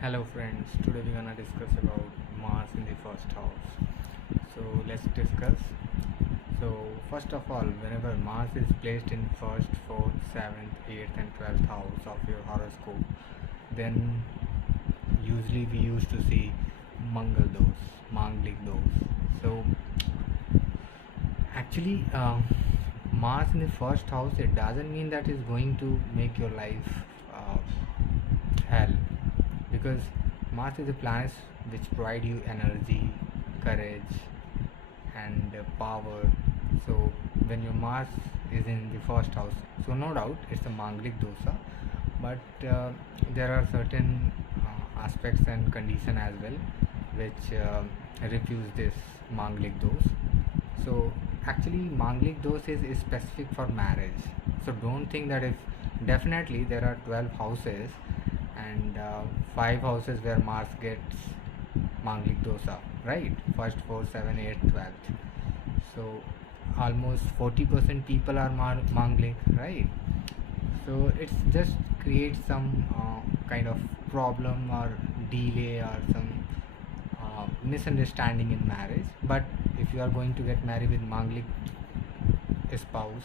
Hello friends, today we're gonna discuss about Mars in the first house. So let's discuss. So first of all, whenever Mars is placed in first, fourth, seventh, eighth and 12th house of your horoscope, then usually we used to see Mangal dos, Manglik dos. So actually Mars in the first house, it doesn't mean that it's going to make your life uh, hell, because Mars is a planet which provide you energy, courage, and power. So when your Mars is in the first house, so no doubt it's a Manglik dosa, but there are certain aspects and condition as well which refuse this Manglik dose. So actually Manglik dose is specific for marriage. So don't think that if definitely there are 12 houses and 5 houses where Mars gets Manglik dosa, right? First, 4, 7, 8, 12th. So almost 40% people are Manglik, right? So it's just creates some kind of problem or delay or some misunderstanding in marriage. But if you are going to get married with Manglik spouse,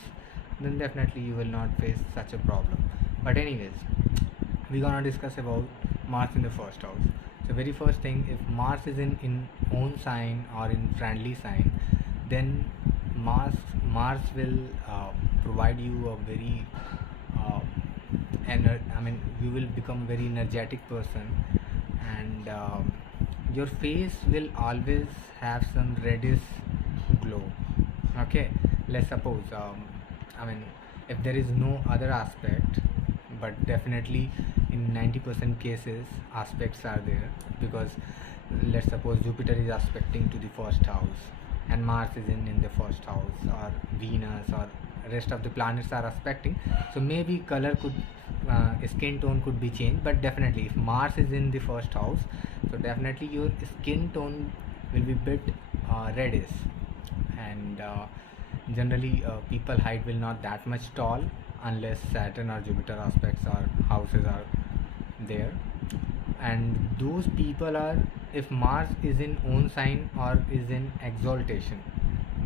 then definitely you will not face such a problem. But anyways, we're gonna discuss about Mars in the first house. So very first thing, if Mars is in own sign or in friendly sign, then Mars will provide you a very uh, I mean you will become a very energetic person, and your face will always have some reddish glow. Okay, let's suppose I mean if there is no other aspect, but definitely in 90% cases aspects are there, because let's suppose Jupiter is aspecting to the first house and Mars is in the first house, or Venus or rest of the planets are aspecting. So maybe color could skin tone could be changed, but definitely if Mars is in the first house, so definitely your skin tone will be bit reddish, and generally people height will not that much tall unless Saturn or Jupiter aspects or houses are there. And those people are, if Mars is in own sign or is in exaltation,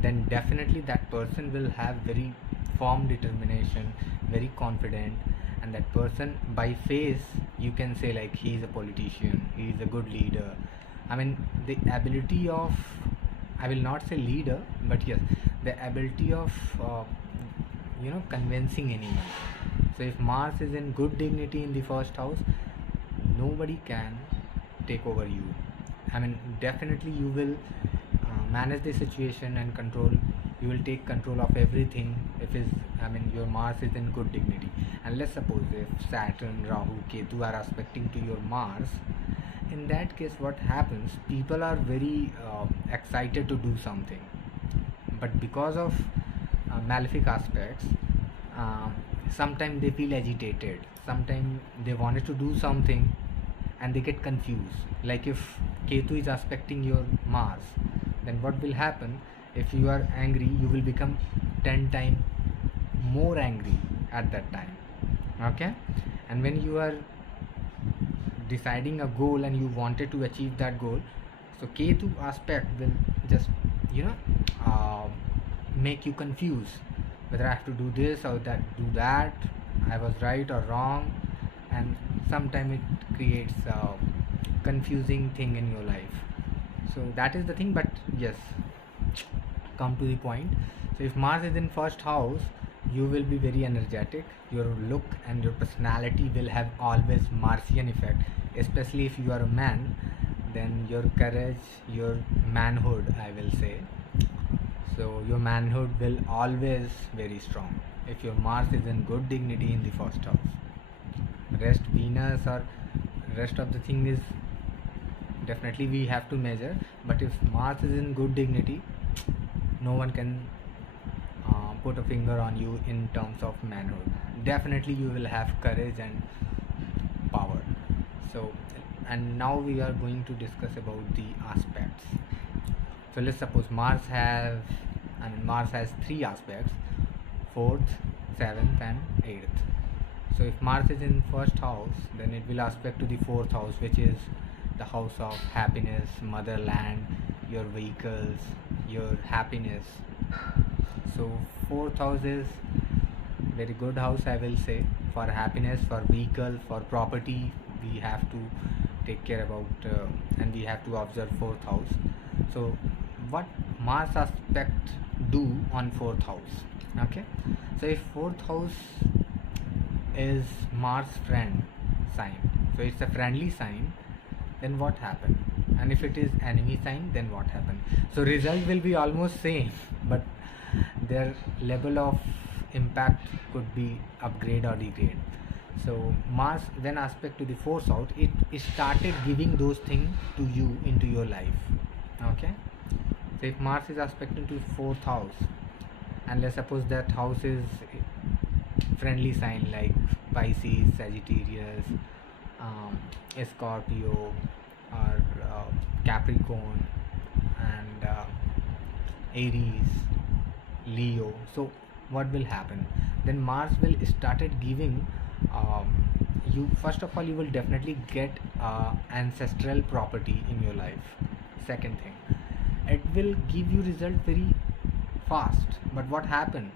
then definitely that person will have very firm determination, very confident, and that person by face you can say like he is a politician, he is a good leader. I mean the ability of, I will not say leader, but yes, the ability of convincing anyone. So if Mars is in good dignity in the first house, nobody can take over you. I mean definitely you will manage the situation and control, you will take control of everything if is, I mean your Mars is in good dignity. And let's suppose if Saturn, Rahu, Ketu are aspecting to your Mars, in that case what happens, people are very excited to do something, but because of malefic aspects, uh, sometimes they feel agitated, sometimes they wanted to do something and they get confused. Like if Ketu is aspecting your Mars, then what will happen, if you are angry you will become 10 times more angry at that time. Okay, and when you are deciding a goal and you wanted to achieve that goal, so Ketu aspect will just you know uh, make you confused whether I have to do this or that, do that, I was right or wrong, and sometimes it creates a confusing thing in your life. So that is the thing. But yes, come to the point. So if Mars is in first house, you will be very energetic, your look and your personality will have always Martian effect, especially if you are a man, then your courage, your manhood, I will say, so your manhood will always very strong if your Mars is in good dignity in the first house. Rest Venus or rest of the thing is definitely we have to measure, but if Mars is in good dignity, no one can put a finger on you in terms of manhood. Definitely you will have courage and power. So, and now we are going to discuss about the aspects. So let's suppose Mars has three aspects: fourth, seventh and eighth. So if Mars is in first house, then it will aspect to the fourth house, which is the house of happiness, motherland, your vehicles, your happiness. So fourth house is very good house, I will say, for happiness, for vehicle, for property. We have to take care about and we have to observe fourth house. So what Mars aspect do on fourth house? Okay, so if fourth house is Mars friend sign, so it's a friendly sign, then what happened? And if it is enemy sign, then what happened? So result will be almost same but their level of impact could be upgrade or degrade. So Mars when aspect to the fourth house, it started giving those things to you into your life. Okay, so if Mars is aspecting to fourth house, and let's suppose that house is friendly sign like Pisces, Sagittarius, Scorpio, or Capricorn, and Aries, Leo. So what will happen? Then Mars will started giving you, first of all, you will definitely get ancestral property in your life. Second thing, it will give you result very fast. But what happened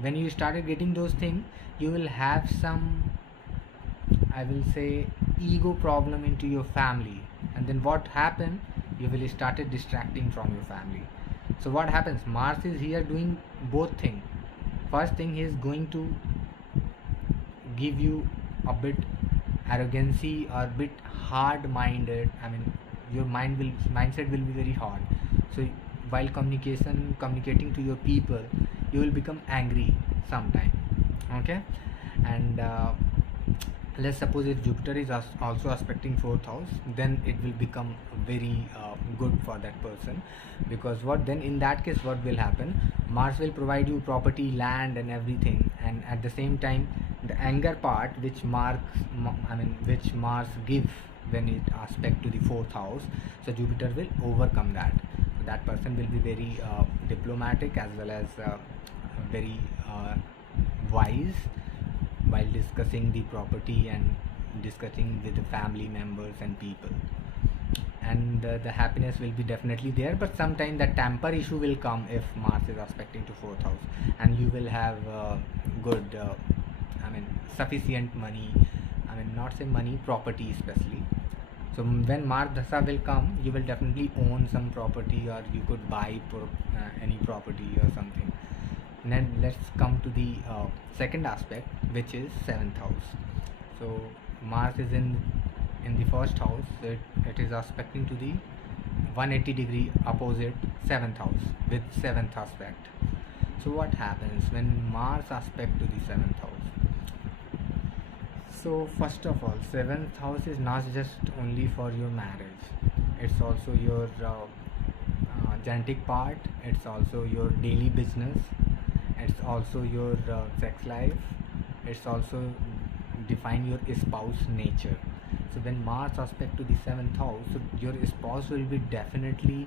when you started getting those things? You will have some, I will say, ego problem into your family, and then what happened? You will started distracting from your family. So what happens? Mars is here doing both things. First thing, he is going to give you a bit arrogancy or bit hard minded. I mean, your mindset will be very hard. So while communicating to your people, you will become angry sometime. Okay, and let's suppose if Jupiter is also aspecting fourth house, then it will become very good for that person. Because what then, in that case, what will happen? Mars will provide you property, land, and everything, and at the same time the anger part which which Mars give when it aspect to the fourth house, so Jupiter will overcome that. So that person will be very diplomatic as well as very wise while discussing the property and discussing with the family members and people. And the happiness will be definitely there, but sometime the temper issue will come if Mars is aspecting to fourth house, and you will have good sufficient money, not say money, property especially. So when Mars Dasa will come, you will definitely own some property, or you could buy any property or something. And then let's come to the second aspect, which is seventh house. So Mars is in the first house, so it is aspecting to the 180-degree opposite seventh house with seventh aspect. So what happens when Mars aspect to the seventh house? So first of all, seventh house is not just only for your marriage, it's also your genetic part, it's also your daily business, it's also your sex life, it's also define your spouse nature. So when Mars aspect to the seventh house, so your spouse will be definitely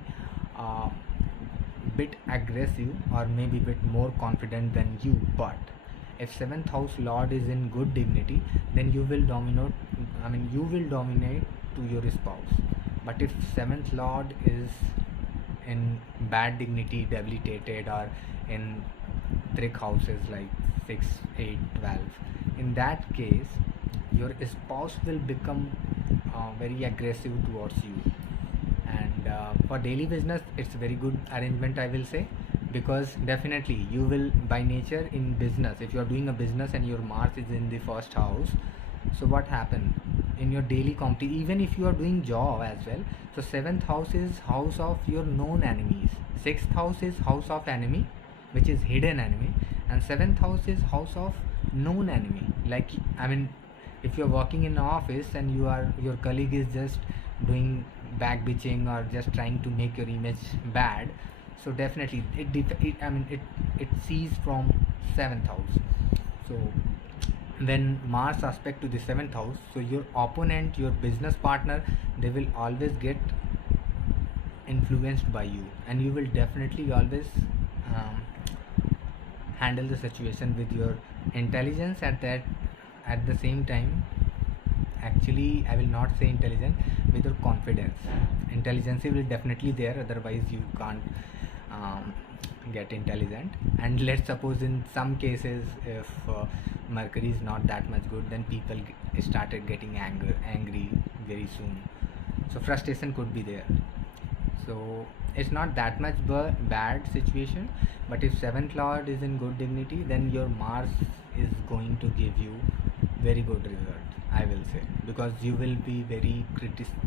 bit aggressive or maybe bit more confident than you. But if seventh house lord is in good dignity, then you will dominate. You will dominate to your spouse. But if seventh lord is in bad dignity, debilitated, or in trick houses like 6, 8, 12, in that case, your spouse will become very aggressive towards you. And for daily business, it's a very good arrangement, I will say, because definitely you will, by nature in business, if you are doing a business and your Mars is in the first house, so what happen in your daily company, even if you are doing job as well, so seventh house is house of your known enemies, sixth house is house of enemy, which is hidden enemy, and seventh house is house of known enemy. Like, if you're working in an office and your colleague is just doing back bitching or just trying to make your image bad, so definitely it sees from seventh house. So when Mars aspect to the seventh house, so your opponent, your business partner, they will always get influenced by you, and you will definitely always handle the situation with your intelligence at the same time, actually I will not say intelligent, with your confidence. Intelligence will definitely there, otherwise you can't um, get intelligent. And let's suppose in some cases, if Mercury is not that much good, then people started getting angry very soon, so frustration could be there. So it's not that much bad situation. But if seventh lord is in good dignity, then your Mars is going to give you very good result, I will say, because you will be very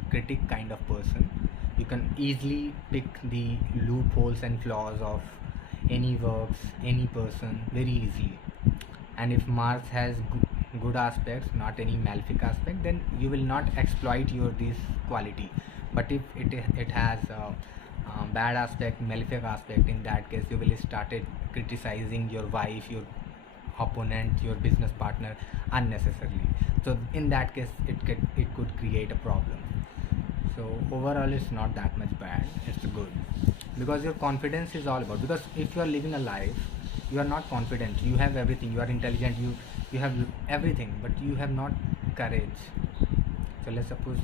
critic kind of person. You can easily pick the loopholes and flaws of any works, any person very easily. And if Mars has good aspects, not any malefic aspect, then you will not exploit your this quality. But if it has bad aspect, malefic aspect, in that case you will started criticizing your wife, your opponent, your business partner unnecessarily. So in that case it could create a problem. So overall it's not that much bad, it's good, because your confidence is all about, because if you are living a life, you are not confident, you have everything, you are intelligent, you have everything, but you have not courage. So let's suppose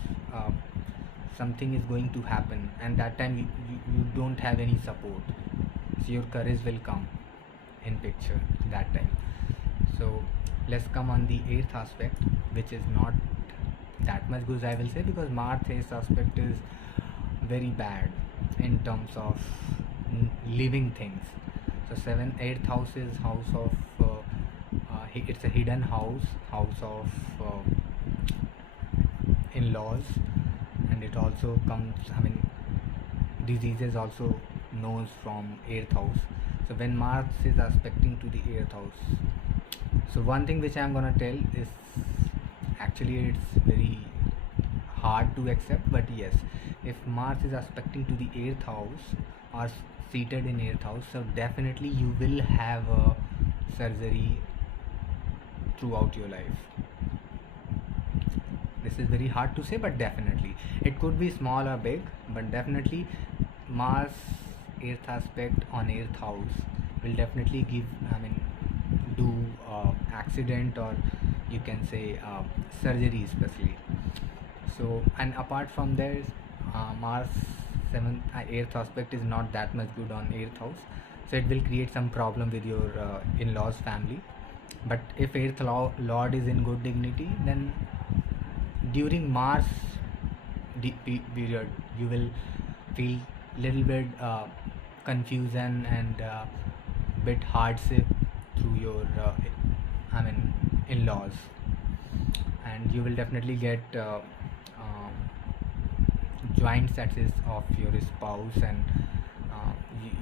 something is going to happen, and that time you don't have any support, so your courage will come in picture that time. So let's come on the eighth aspect, which is not that much good, I will say, because Mars eighth aspect is very bad in terms of living things. So eighth house is house of it's a hidden house of in-laws, and it also comes, I mean, diseases also knows from eighth house. So when Mars is aspecting to the eighth house, so one thing which I am gonna tell is, actually it's very hard to accept, but yes, if Mars is aspecting to the eighth house or seated in eighth house, so definitely you will have a surgery throughout your life. This is very hard to say, but definitely it could be small or big, but definitely Mars eighth aspect on eighth house will definitely give, I mean, do accident, or you can say surgery especially. So, and apart from there, Mars eighth aspect is not that much good on eighth house, so it will create some problem with your in-laws family. But if eighth lord is in good dignity, then during Mars period you will feel little bit confusion and bit hardship through your I mean in-laws, and you will definitely get joint success of your spouse, and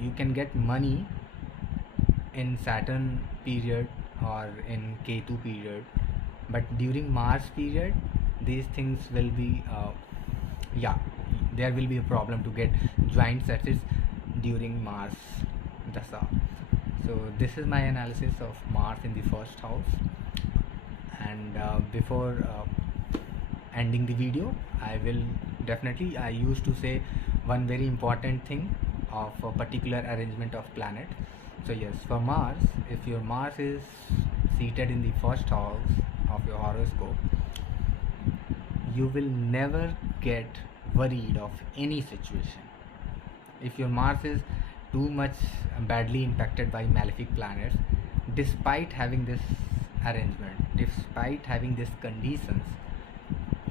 you can get money in Saturn period or in Ketu period, but during Mars period these things will be yeah, there will be a problem to get joint success during Mars Dasa. So this is my analysis of Mars in the first house. And before ending the video, I used to say one very important thing of a particular arrangement of planet. So yes, for Mars, if your Mars is seated in the first house of your horoscope, you will never get worried of any situation. If your Mars is too much badly impacted by malefic planets, despite having this arrangement, despite having these conditions,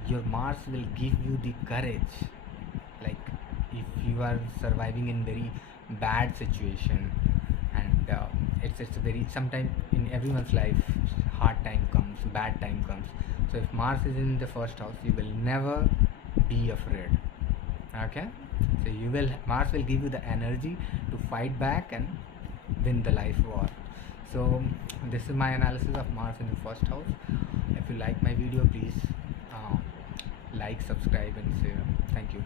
your Mars will give you the courage. Like if you are surviving in very bad situation, and it's a very, sometimes in everyone's life hard time comes, bad time comes. So if Mars is in the first house, you will never be afraid. Okay, so Mars will give you the energy to fight back and win the life war. So this is my analysis of Mars in the first house. If you like my video, please like, subscribe and share. Thank you.